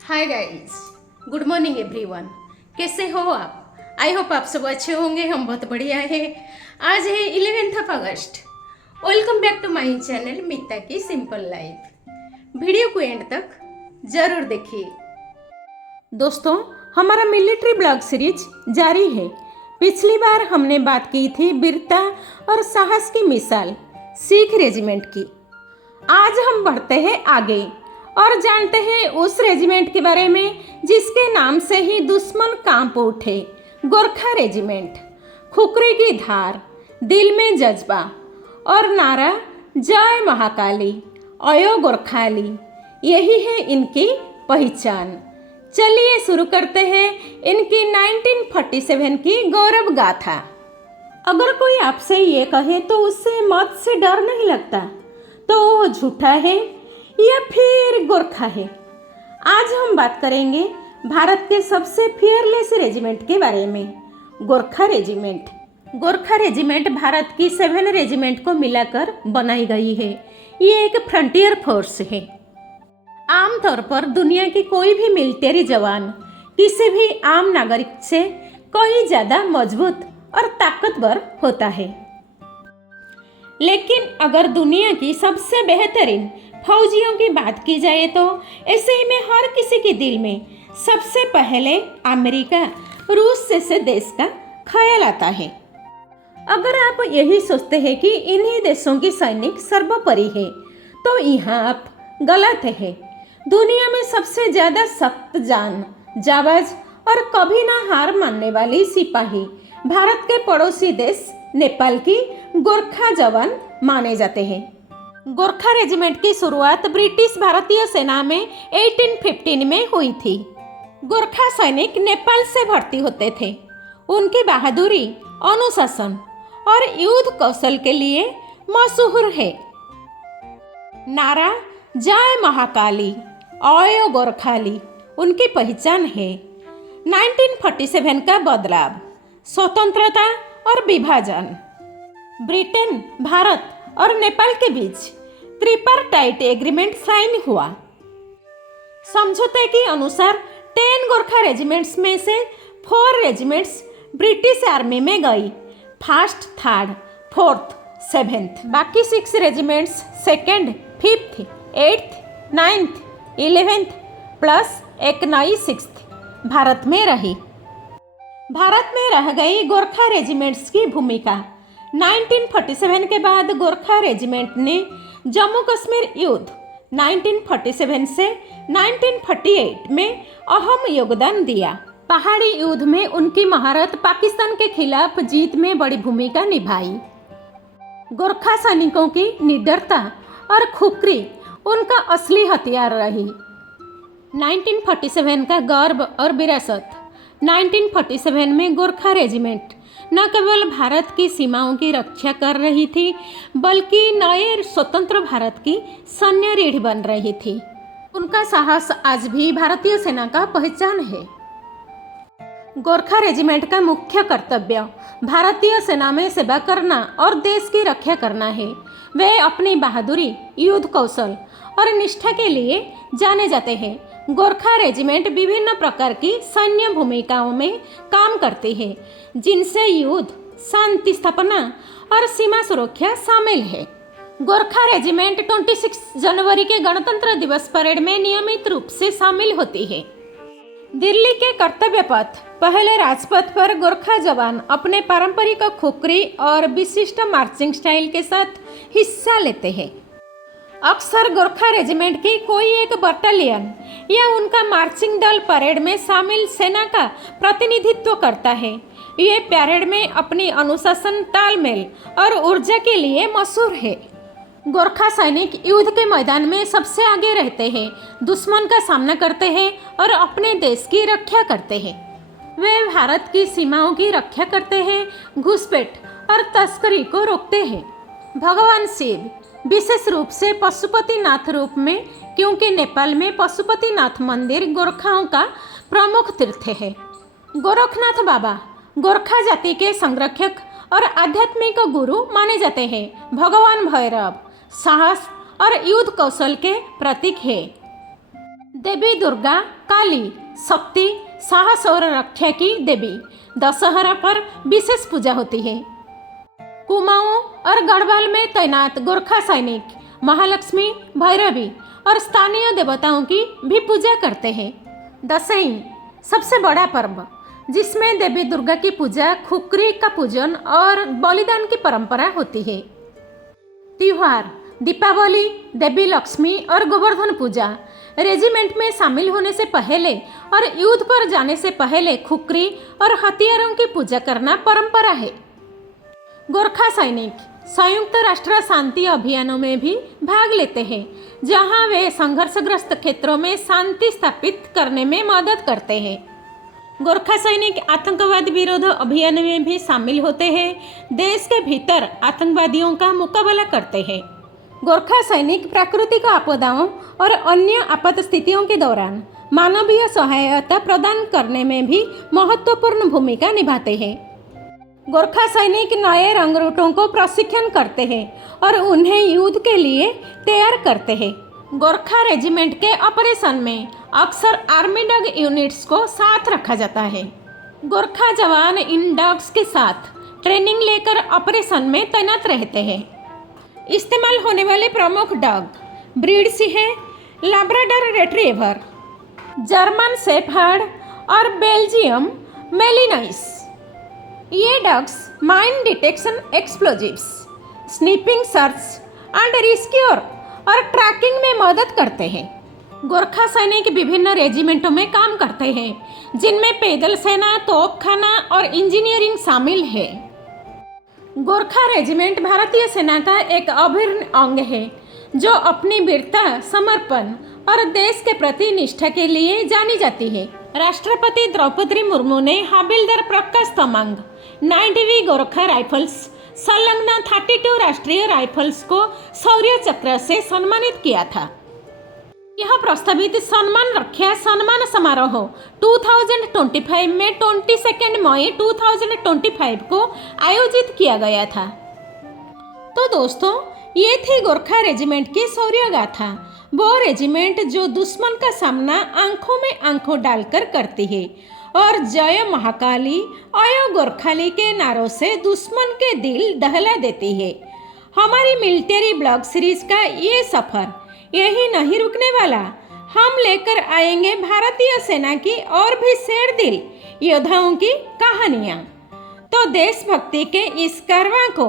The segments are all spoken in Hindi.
Hi guys, good morning everyone. कैसे हो आप? आई होप आप सब अच्छे होंगे। हम बहुत बढ़िया है। आज है 11 अगस्त। Welcome back to my channel Meeta की सिंपल लाइफ। वीडियो को एंड तक जरूर देखिए। दोस्तों, हमारा मिलिट्री ब्लॉग सीरीज जारी है। पिछली बार हमने बात की थी वीरता और साहस की मिसाल सिख रेजिमेंट की। आज हम बढ़ते हैं आगे और जानते हैं उस रेजिमेंट के बारे में जिसके नाम से ही दुश्मन कांप उठे। गोरखा रेजिमेंट। खुकरी की धार, दिल में जज्बा और नारा जय महाकाली, अयो गोरखाली, यही है इनकी पहचान। चलिए शुरू करते हैं इनकी 1947 की गौरव गाथा। अगर कोई आपसे ये कहे तो उससे मौत से डर नहीं लगता तो वो झूठा है या फिर गोरखा है। आज हम बात करेंगे भारत के सबसे फियरलेस रेजिमेंट के बारे में, गोरखा रेजिमेंट। गोरखा रेजिमेंट भारत की 7 रेजिमेंट को मिलाकर बनाई गई है। ये एक फ्रंटियर फोर्स है। आमतौर पर दुनिया की कोई भी मिलिट्री जवान किसी भी आम नागरिक से कई ज़्यादा मजबूत और ताकतवर होता है। लेकिन अगर दुनिया की सबसे बेहतरीन फौजियों की बात की जाए तो ऐसे ही में हर किसी के दिल में सबसे पहले अमेरिका, रूस जैसे देश का ख्याल आता है। अगर आप यही सोचते हैं कि इन्हीं देशों की सैनिक सर्वोपरि है तो यहाँ आप गलत है। दुनिया में सबसे ज़्यादा सख्त जान, जाबाज और कभी ना हार मानने वाली सिपाही भारत के पड़ोसी देश नेपाल की गोरखा जवान माने जाते हैं। गोरखा रेजिमेंट की शुरुआत ब्रिटिश भारतीय सेना में 1815 में हुई थी। गोरखा सैनिक नेपाल से भर्ती होते थे। उनकी बहादुरी, अनुशासन और युद्ध कौशल के लिए मशहूर है। नारा जय महाकाली, अयो गोरखाली उनकी पहचान है। 1947 का बदलाव, स्वतंत्रता और विभाजन। ब्रिटेन, भारत और नेपाल के बीच ट्रिपरटाइट एग्रीमेंट साइन हुआ। समझौते के अनुसार 10 गोरखा रेजिमेंट्स में से 4 रेजिमेंट्स ब्रिटिश आर्मी में गई, फर्स्ट, थर्ड, फोर्थ, सेवेंथ। बाकी 6 regiments 2nd, 5th, 8th, 9th, 11th plus एक नई 6th भारत में रही। भारत में रह गई गोरखा रेजिमेंट्स की भूमिका। 1947 के बाद गोरखा रेजिमेंट ने जम्मू कश्मीर युद्ध 1947 से 1948 में अहम योगदान दिया। पहाड़ी युद्ध में उनकी महारत पाकिस्तान के खिलाफ जीत में बड़ी भूमिका निभाई। गोरखा सैनिकों की निडरता और खुकरी उनका असली हथियार रही। 1947 का गर्व और विरासत। 1947 में गोरखा रेजिमेंट न केवल भारत की सीमाओं की रक्षा कर रही थी बल्कि नए स्वतंत्र भारत की सैन्य रीढ़ बन रही थी। उनका साहस आज भी भारतीय सेना का पहचान है। गोरखा रेजिमेंट का मुख्य कर्तव्य भारतीय सेना में सेवा करना और देश की रक्षा करना है। वे अपनी बहादुरी, युद्ध कौशल और निष्ठा के लिए जाने जाते हैं। गोरखा रेजिमेंट विभिन्न प्रकार की सैन्य भूमिकाओं में काम करती है, जिनसे युद्ध, शांति स्थापना और सीमा सुरक्षा शामिल है। गोरखा रेजिमेंट 26 जनवरी के गणतंत्र दिवस परेड में नियमित रूप से शामिल होती है। दिल्ली के कर्तव्य पथ, पहले राजपथ पर गोरखा जवान अपने पारंपरिक खुकरी और विशिष्ट मार्चिंग स्टाइल के साथ हिस्सा लेते हैं। अक्सर गोरखा रेजिमेंट की कोई एक बटालियन या उनका मार्चिंग दल परेड में शामिल सेना का प्रतिनिधित्व करता है। ये परेड में अपनी अनुशासन, तालमेल और ऊर्जा के लिए मशहूर है। गोरखा सैनिक युद्ध के मैदान में सबसे आगे रहते हैं, दुश्मन का सामना करते हैं और अपने देश की रक्षा करते हैं। वे भारत की सीमाओं की रक्षा करते हैं, घुसपैठ और तस्करी को रोकते हैं। भगवान शिव, विशेष रूप से पशुपतिनाथ रूप में, क्योंकि नेपाल में पशुपतिनाथ मंदिर गोरखाओं का प्रमुख तीर्थ है। गोरखनाथ बाबा गोरखा जाति के संरक्षक और आध्यात्मिक गुरु माने जाते हैं। भगवान भैरव साहस और युद्ध कौशल के प्रतीक है। देवी दुर्गा काली शक्ति साहस और रक्षा की देवी। दशहरा पर विशेष पूजा होती है। कुमाऊं और गढ़वाल में तैनात गोरखा सैनिक महालक्ष्मी, भैरवी और स्थानीय देवताओं की भी पूजा करते हैं। दशई सबसे बड़ा पर्व जिसमें देवी दुर्गा की पूजा, खुकरी का पूजन और बलिदान की परंपरा होती है। त्योहार दीपावली, देवी लक्ष्मी और गोवर्धन पूजा। रेजिमेंट में शामिल होने से पहले और युद्ध पर जाने से पहले खुकरी और हथियारों की पूजा करना परंपरा है। गोरखा सैनिक संयुक्त राष्ट्र शांति अभियानों में भी भाग लेते हैं, जहां वे संघर्षग्रस्त क्षेत्रों में शांति स्थापित करने में मदद करते हैं। गोरखा सैनिक आतंकवाद विरोध अभियान में भी शामिल होते हैं, देश के भीतर आतंकवादियों का मुकाबला करते हैं। गोरखा सैनिक प्राकृतिक आपदाओं और अन्य आपात स्थितियों के दौरान मानवीय सहायता प्रदान करने में भी महत्वपूर्ण भूमिका निभाते हैं। गोरखा सैनिक नए रंगरूटों को प्रशिक्षण करते हैं और उन्हें युद्ध के लिए तैयार करते हैं। गोरखा रेजिमेंट के ऑपरेशन में अक्सर आर्मी डॉग यूनिट्स को साथ रखा जाता है। गोरखा जवान इन डॉग्स के साथ ट्रेनिंग लेकर ऑपरेशन में तैनात रहते हैं। इस्तेमाल होने वाले प्रमुख डॉग ब्रीड्स हैं लैब्राडोर रिट्रीवर, जर्मन शेफर्ड और बेल्जियम मेलिनोइस। ये dogs mine detection, explosives, sniffing, search and rescue और ट्रैकिंग में मदद करते हैं। गोरखा सैनिक विभिन्न रेजिमेंटों में काम करते हैं, जिनमें पैदल सेना, तोपखाना और इंजीनियरिंग शामिल है। गोरखा रेजिमेंट भारतीय सेना का एक अभिन्न अंग है, जो अपनी वीरता, समर्पण और देश के प्रति निष्ठा के लिए जानी जाती है। राष्ट्रपति द्रौपदी मुर्मू ने हवलदार प्रकाश तमांग 90वीं गोरखा राइफल्स संलग्न 32 राष्ट्रीय राइफल्स को शौर्य चक्र से सम्मानित किया था। यह प्रस्तावित सम्मान रक्षा सम्मान समारोह 2025 में 22 मई 2025 को आयोजित किया गया था। तो दोस्तों, ये थी गोरखा रेजिमेंट की शौर्य गाथा। वो रेजिमेंट जो दुश्मन का सामना आंखों में आंखों डालकर करती है और जय महाकाली, आयो गोरखाली के नारों से दुश्मन के दिल दहला देती है। हमारी मिलिट्री ब्लॉग सीरीज का ये सफर यही नहीं रुकने वाला। हम लेकर आएंगे भारतीय सेना की और भी शेर दिल योद्धाओं की कहानियाँ। तो देशभक्ति के इस कारवां को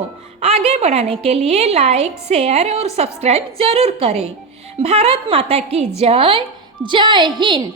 आगे बढ़ाने के लिए लाइक, शेयर और सब्सक्राइब जरूर करें। भारत माता की जय। जय हिंद।